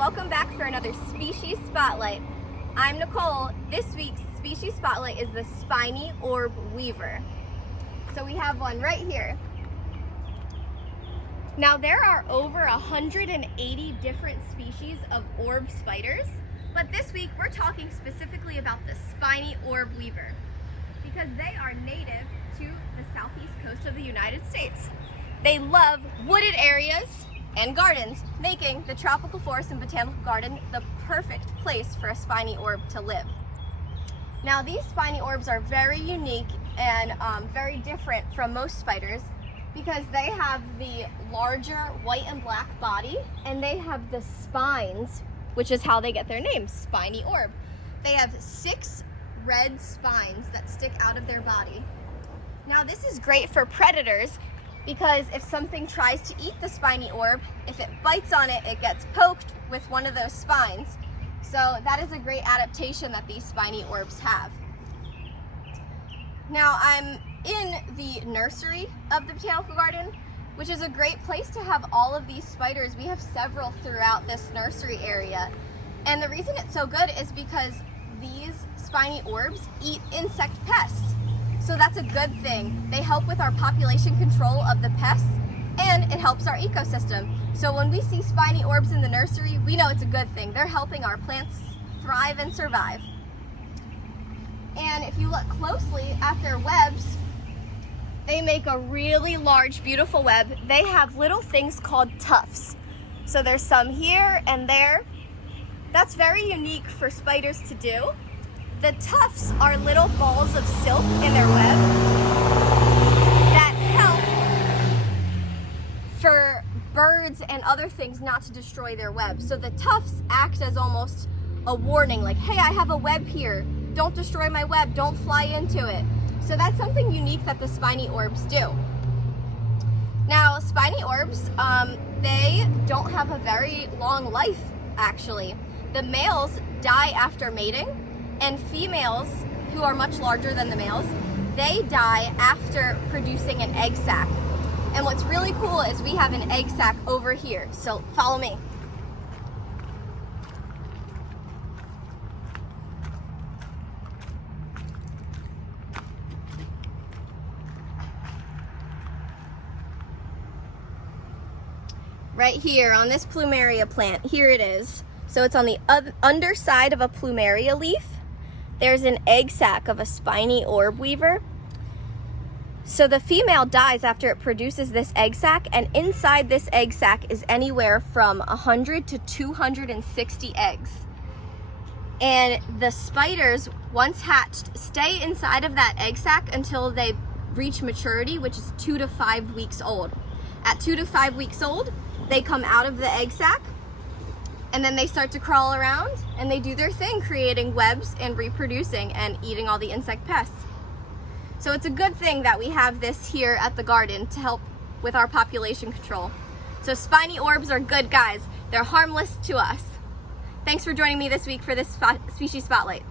welcome back for another Species Spotlight. I'm Nicole. This week's Species Spotlight is the Spiny Orb Weaver. So we have one right here. Now there are over 180 different species of orb spiders, but this week we're talking specifically about the Spiny Orb Weaver because they are native to the southeast coast of the United States. They love wooded areas and gardens, making the tropical forest and botanical garden the perfect place for a spiny orb to live. Now these spiny orbs are very unique and very different from most spiders because they have the larger white and black body and they have the spines, which is how they get their name, Spiny Orb. They have 6 red spines that stick out of their body. Now this is great for predators because if something tries to eat the spiny orb, if it bites on it, it gets poked with one of those spines. So that is a great adaptation that these spiny orbs have. Now I'm in the nursery of the botanical garden, which is a great place to have all of these spiders. We have several throughout this nursery area. And the reason it's so good is because these spiny orbs eat insect pests. So that's a good thing. They help with our population control of the pests and it helps our ecosystem. So when we see spiny orbs in the nursery, we know it's a good thing. They're helping our plants thrive and survive. And if you look closely at their webs, they make a really large, beautiful web. They have little things called tufts. So there's some here and there. That's very unique for spiders to do. The tufts are little balls of silk in their web that help for birds and other things not to destroy their web. So the tufts act as almost a warning, like, hey, I have a web here. Don't destroy my web, don't fly into it. So that's something unique that the spiny orbs do. Now, spiny orbs, they don't have a very long life, actually. The males die after mating, and females, who are much larger than the males, they die after producing an egg sac. And what's really cool is we have an egg sac over here, so follow me. Right here on this plumeria plant, here it is. So it's on the underside of a plumeria leaf. There's an egg sac of a spiny orb weaver. So the female dies after it produces this egg sac, and inside this egg sac is anywhere from 100 to 260 eggs. And the spiders, once hatched, stay inside of that egg sac until they reach maturity, which is 2 to 5 weeks old. At 2 to 5 weeks old, they come out of the egg sac, and then they start to crawl around and they do their thing, creating webs and reproducing and eating all the insect pests. So it's a good thing that we have this here at the garden to help with our population control. So spiny orbs are good guys. They're harmless to us. Thanks for joining me this week for this Species Spotlight.